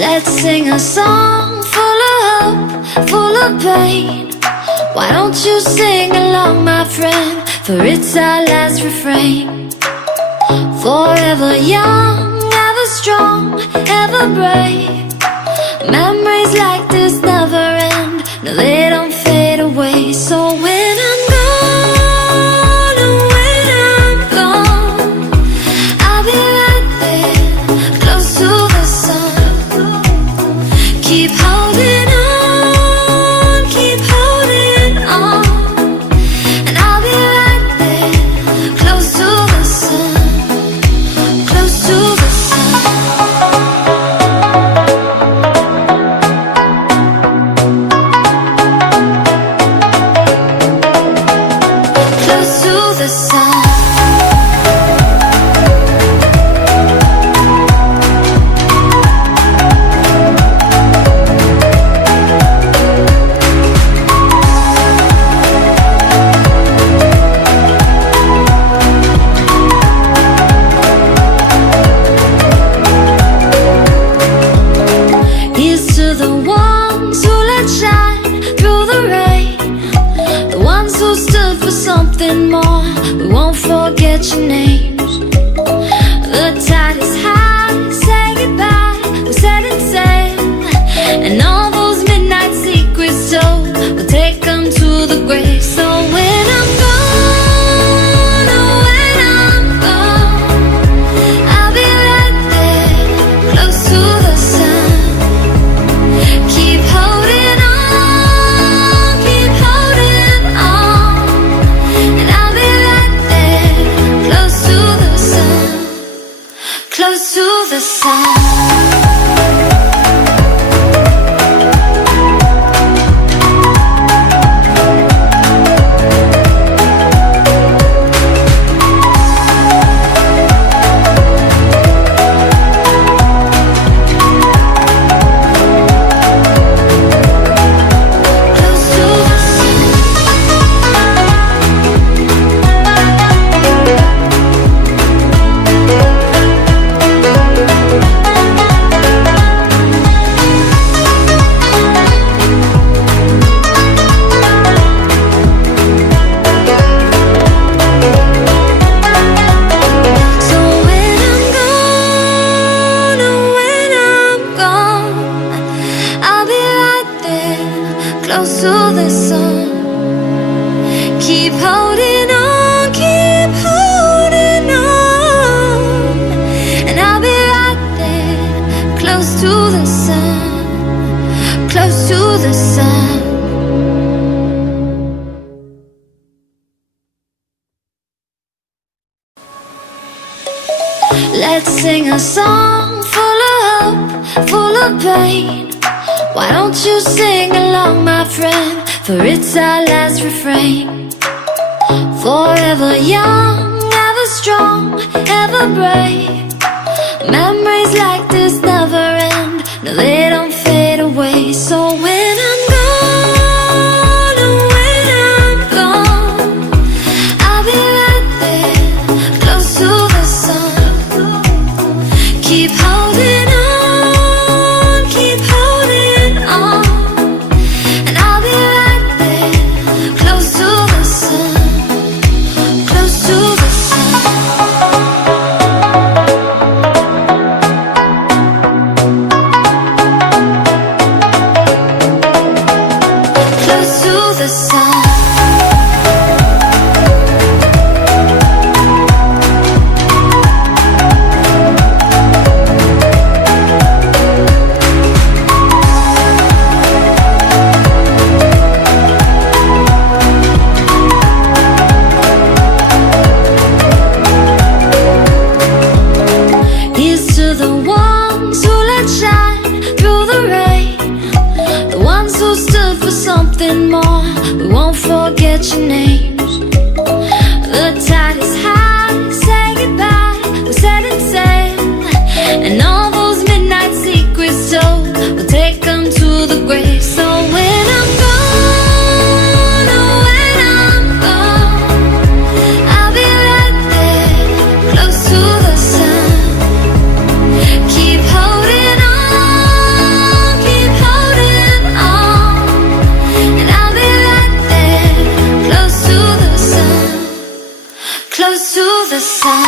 Let's sing a song full of hope, full of pain. Why don't you sing along, my friend? For it's our last refrain. Forever young, ever strong, ever brave. Memories like this never end. No, they don't fade away. So when I'm gone, oh, when I'm gone, I'll be right there, close to the sun. Keep holding on, keep holding on. And I'll be right there, close to the sun, close to the sun. Close to the sun. Here's to the ones who let shine through the rain, the ones who stood for something more. We won't forget your names. The tide is high, say goodbye, we set it sail. And all those midnight secrets told, we'll take them to the grave. So when I'm gone, oh, when I'm gone, I'll be right there, close to the sun. Keep holding on, keep holding on. And I'll be right there, close to the sun, close to the sun. Close to the sun. So when I'm gone, oh, when I'm gone, I'll be right there, close to the sun. Keep holding on, keep holding on. And I'll be right there, close to the sun, close to the sun. Let's sing a song full of hope, full of pain. Why don't you sing along, my friend? For it's our last refrain. Forever young, ever strong, ever brave. Memories like this never end. No, they don't fade away. So when I'm gone, oh, when I'm gone, I'll be right there, close to the sun. Keep holding on, keep holding on. And I'll be right there, close to the sun, close to the sun. the sun.